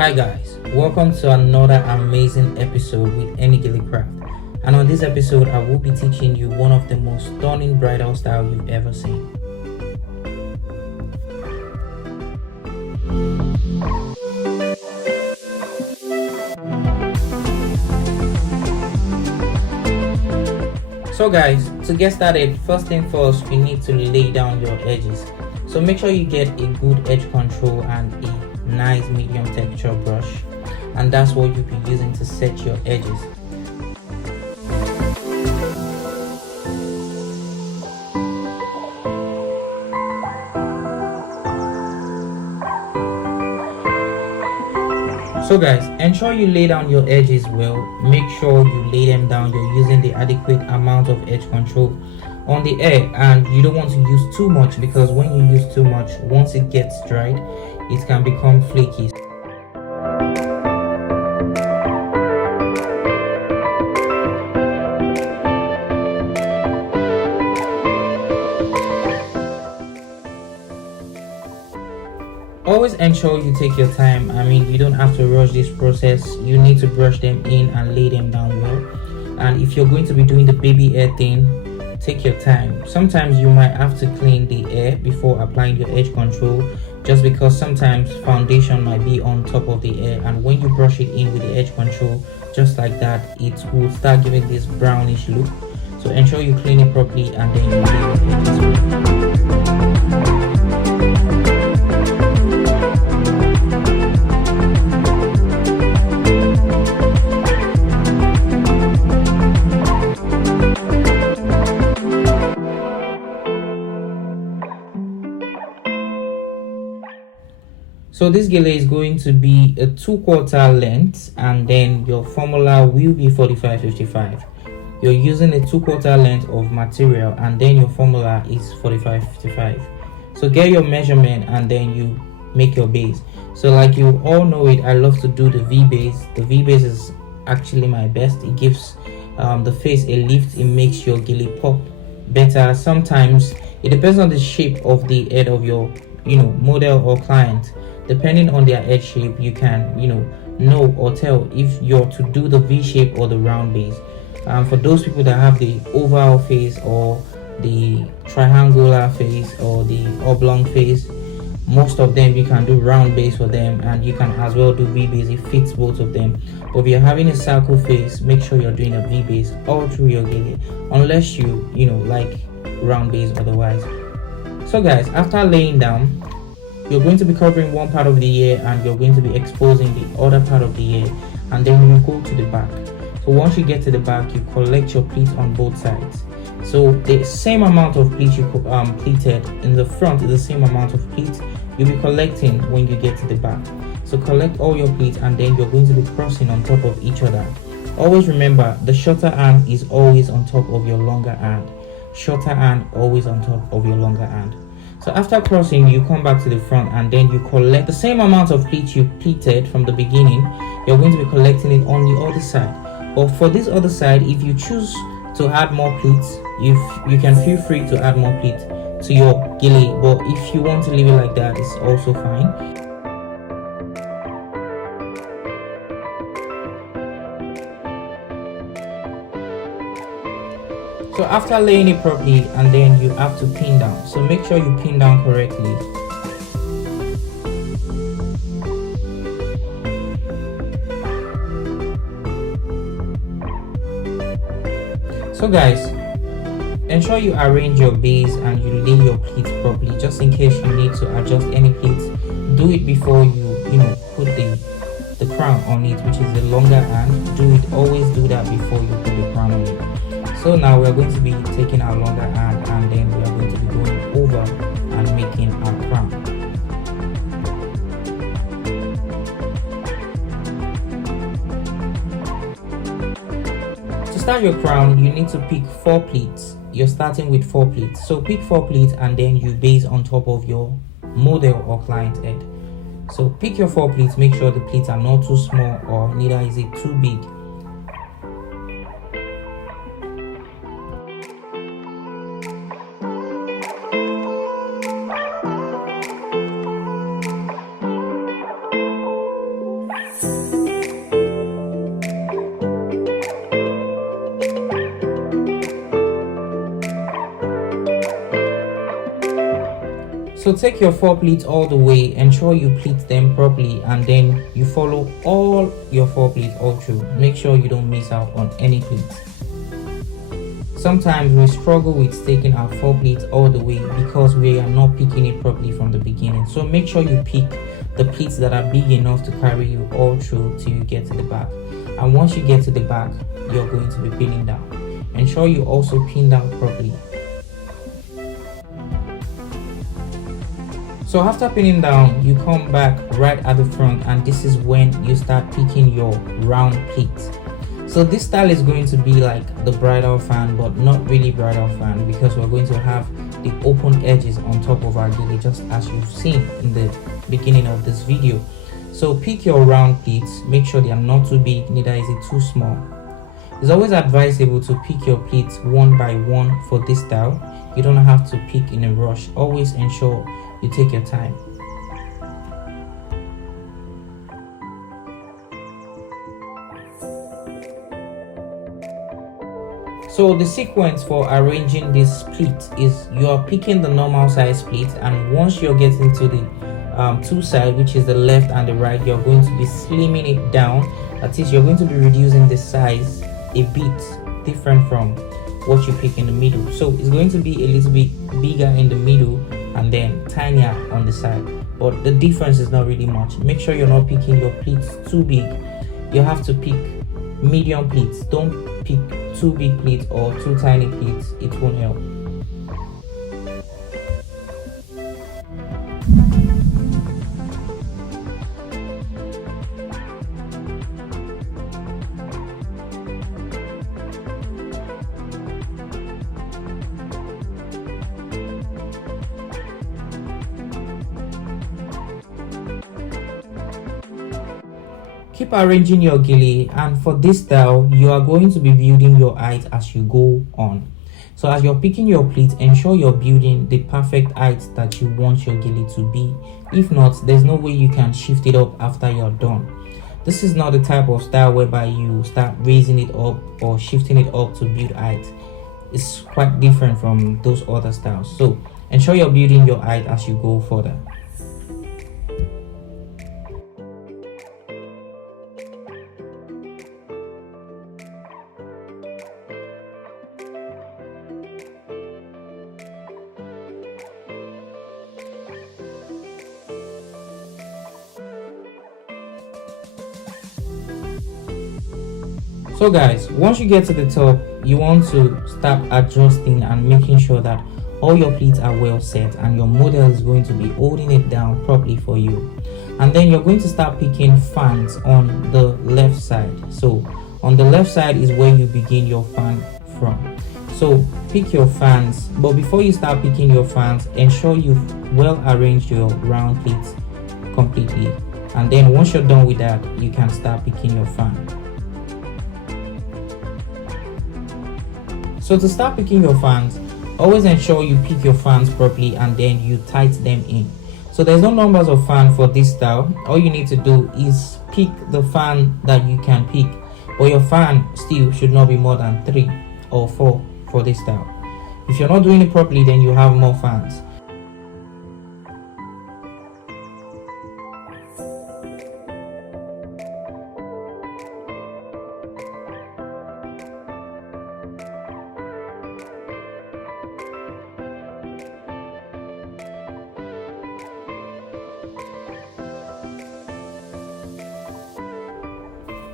Hi guys, welcome to another amazing episode with EnnyGeleCraft, and on this episode I will be teaching you one of the most stunning bridal style you've ever seen. So guys, to get started, first thing first, you need to lay down your edges. So make sure you get a good edge control and a nice medium texture brush, and that's what you'll be using to set your edges. So guys, ensure you lay down your edges well. Make sure you lay them down, you're using the adequate amount of edge control on the air, and you don't want to use too much, because when you use too much, once it gets dried, it can become flaky. Always ensure you take your time. You don't have to rush this process. You need to brush them in and lay them down well. And if you're going to be doing the baby hair thing, take your time. Sometimes you might have to clean the hair before applying your edge control, just because sometimes foundation might be on top of the hair, and when you brush it in with the edge control just like that, it will start giving this brownish look. So ensure you clean it properly and then you lay your edges. So this gele is going to be a 2/4 length, and then your formula will be 45-55. You're using a 2/4 length of material, and then your formula is 45-55. So get your measurement and then you make your base. So like you all know it, I love to do the V base. The V base is actually my best. It gives the face a lift. It makes your gele pop better. Sometimes it depends on the shape of the head of your model or client. Depending on their head shape, you can know or tell if you're to do the V shape or the round base. For those people that have the oval face or the triangular face or the oblong face, most of them you can do round base for them, and you can as well do V base. It fits both of them. But if you're having a circle face, make sure you're doing a V base all through your gele, unless you like round base otherwise. So guys, after laying down, you're going to be covering one part of the hair and you're going to be exposing the other part of the hair, and then you go to the back. So once you get to the back, you collect your pleats on both sides. So the same amount of pleats you pleated in the front is the same amount of pleats you'll be collecting when you get to the back. So collect all your pleats, and then you're going to be crossing on top of each other. Always remember, the shorter hand is always on top of your longer hand. Shorter hand always on top of your longer hand. So after crossing, you come back to the front, and then you collect the same amount of pleats you pleated from the beginning. You're going to be collecting it on the other side. But for this other side, if you choose to add more pleats, you can feel free to add more pleats to your gele. But if you want to leave it like that, it's also fine. So after laying it properly, and then you have to pin down. So make sure you pin down correctly. So guys, ensure you arrange your base and you lay your pleats properly, just in case you need to adjust any pleats. Do it before you put the crown on it, which is the longer hand. Always do that before you put the crown on it. So now we're going to be taking our longer hand, and then we are going to be going over and making our crown. To start your crown, you need to pick 4 pleats. You're starting with 4 pleats. So pick 4 pleats, and then you base on top of your model or client head. So pick your 4 pleats. Make sure the pleats are not too small, or neither is it too big. So take your 4 pleats all the way, ensure you pleat them properly, and then you follow all your 4 pleats all through. Make sure you don't miss out on any pleats. Sometimes we struggle with taking our 4 pleats all the way because we are not picking it properly from the beginning. So make sure you pick the pleats that are big enough to carry you all through till you get to the back. And once you get to the back, you're going to be pinning down. Ensure you also pin down properly. So after pinning down, you come back right at the front, and this is when you start picking your round pleats. So this style is going to be like the bridal fan, but not really bridal fan, because we're going to have the open edges on top of our gele, just as you've seen in the beginning of this video. So pick your round pleats, make sure they are not too big, neither is it too small. It's always advisable to pick your pleats one by one for this style. You don't have to pick in a rush. Always ensure you take your time. So the sequence for arranging this pleat is you are picking the normal size pleat, and once you're getting to the two sides, which is the left and the right, you're going to be slimming it down. That is, you're going to be reducing the size a bit different from what you pick in the middle. So it's going to be a little bit bigger in the middle and then tinier on the side, but the difference is not really much. Make sure you're not picking your pleats too big. You have to pick medium pleats. Don't pick too big pleats or too tiny pleats. It won't help. Keep arranging your gele, and for this style you are going to be building your height as you go on. So as you're picking your pleats, ensure you're building the perfect height that you want your gele to be. If not, there's no way you can shift it up after you're done. This is not the type of style whereby you start raising it up or shifting it up to build height. It's quite different from those other styles. So ensure you're building your height as you go further. So guys, once you get to the top, you want to start adjusting and making sure that all your pleats are well set and your model is going to be holding it down properly for you. And then you're going to start picking fans on the left side. So on the left side is where you begin your fan from. So pick your fans, but before you start picking your fans, ensure you've well arranged your round pleats completely. And then once you're done with that, you can start picking your fan. So to start picking your fans, always ensure you pick your fans properly and then you tight them in. So there's no numbers of fan for this style. All you need to do is pick the fan that you can pick, but your fan still should not be more than 3 or 4 for this style. If you're not doing it properly, then you have more fans.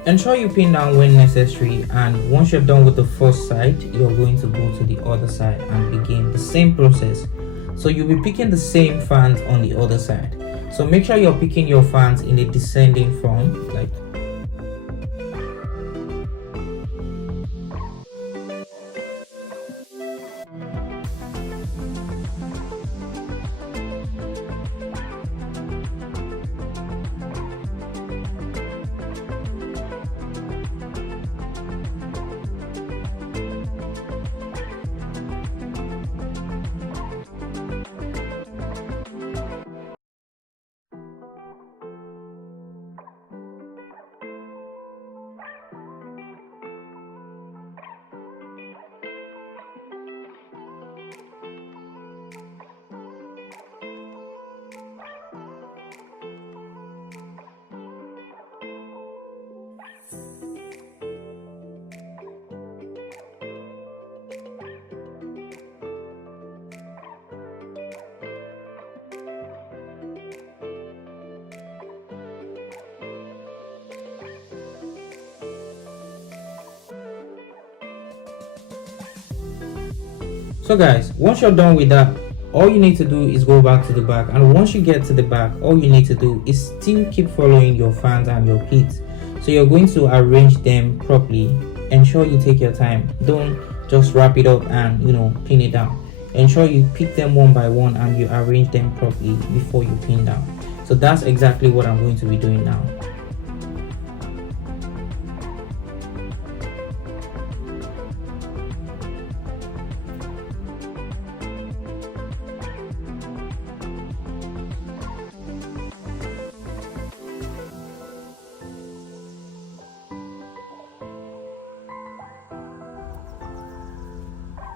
Ensure you pin down when necessary, and once you're done with the first side, you're going to go to the other side and begin the same process. So you'll be picking the same fans on the other side. So make sure you're picking your fans in a descending form, like So guys, once you're done with that, all you need to do is go back to the back, and once you get to the back, all you need to do is still keep following your fans and your pleats. So you're going to arrange them properly. Ensure you take your time. Don't just wrap it up and pin it down. Ensure you pick them one by one and you arrange them properly before you pin down. So that's exactly what I'm going to be doing now.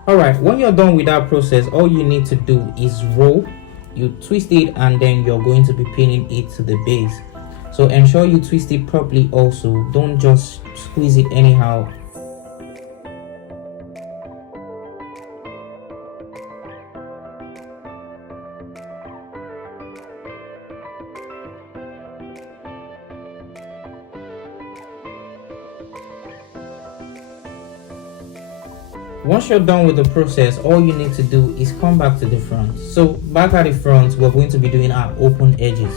Alright, when you're done with that process, all you need to do is roll. You twist it and then you're going to be pinning it to the base. So ensure you twist it properly also. Don't just squeeze it anyhow. Once you're done with the process, all you need to do is come back to the front. So back at the front, we're going to be doing our open edges.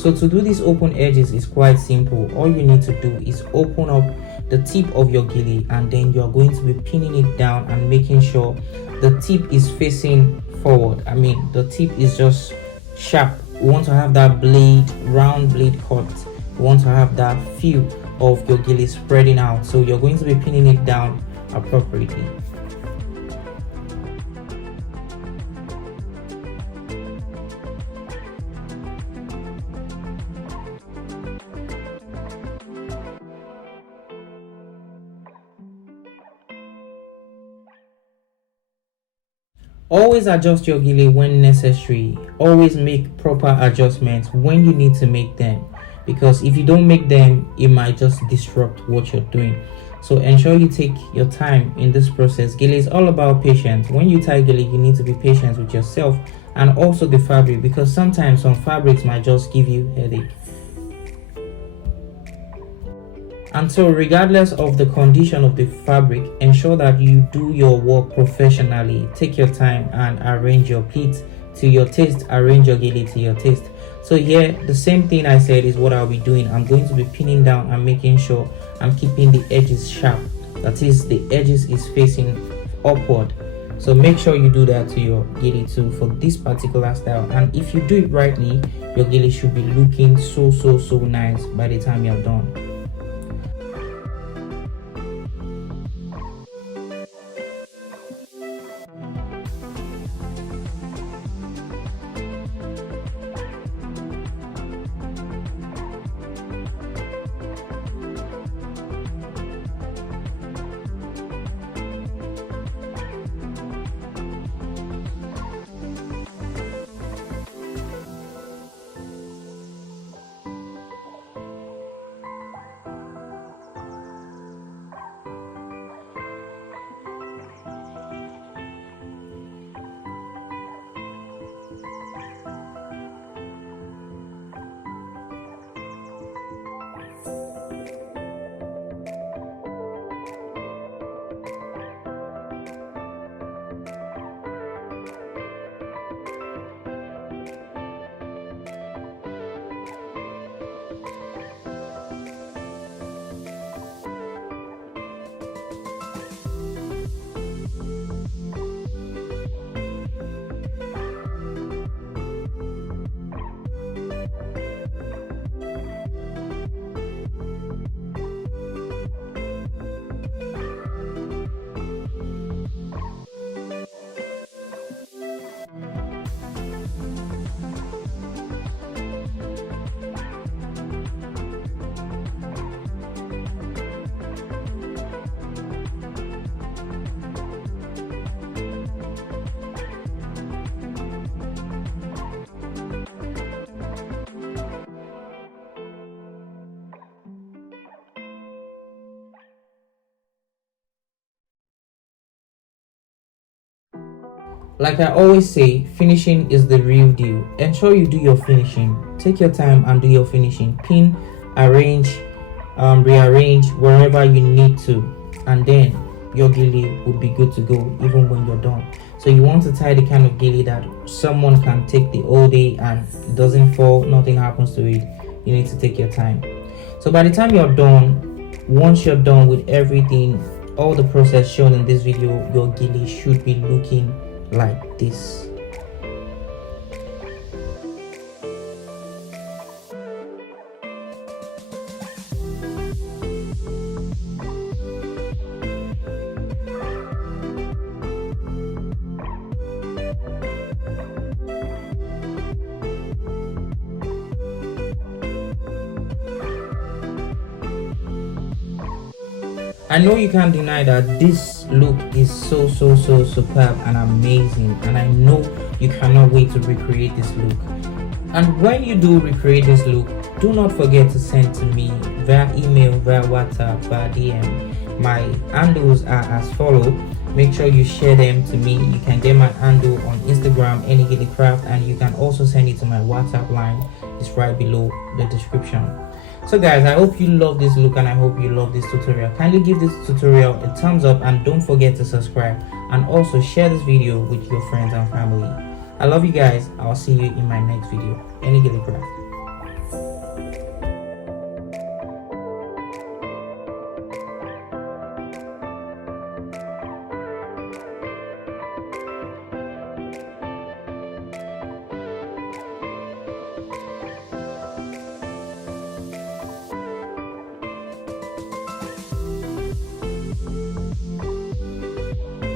So to do these open edges is quite simple. All you need to do is open up the tip of your gele, and then you're going to be pinning it down and making sure the tip is facing forward. I mean, the tip is just sharp. We want to have that blade, round blade cut. We want to have that feel of your gele spreading out. So you're going to be pinning it down appropriately. Always adjust your gele when necessary. Always make proper adjustments when you need to make them, because if you don't make them, it might just disrupt what you're doing. So ensure you take your time in this process. Gele is all about patience. When you tie gele, you need to be patient with yourself and also the fabric, because sometimes some fabrics might just give you headache. And so regardless of the condition of the fabric, ensure that you do your work professionally. Take your time and arrange your pleats to your taste. Arrange your gele to your taste. So here, the same thing I said is what I'll be doing. I'm going to be pinning down and making sure I'm keeping the edges sharp. That is, the edges is facing upward. So make sure you do that to your gele too for this particular style. And if you do it rightly, your gele should be looking so nice by the time you're done. Like I always say, finishing is the real deal. Ensure you do your finishing. Take your time and do your finishing. Pin, arrange, rearrange wherever you need to, and then your gele would be good to go even when you're done. So you want to tie the kind of gele that someone can take the whole day and it doesn't fall, nothing happens to it. You need to take your time. So by the time you're done, once you're done with everything, all the process shown in this video, your gele should be looking like this. I know you can't deny that this look is so superb and amazing, and I know you cannot wait to recreate this look. And when you do recreate this look, do not forget to send to me via email, via WhatsApp, via DM. My handles are as follow. Make sure you share them to me. You can get my handle on Instagram, EnnyGeleCraft, and you can also send it to my WhatsApp line. It's right below the description. So guys, I hope you love this look and I hope you love this tutorial. Kindly give this tutorial a thumbs up and don't forget to subscribe, and also share this video with your friends and family. I love you guys. I'll see you in my next video. EnnyGeleCraft.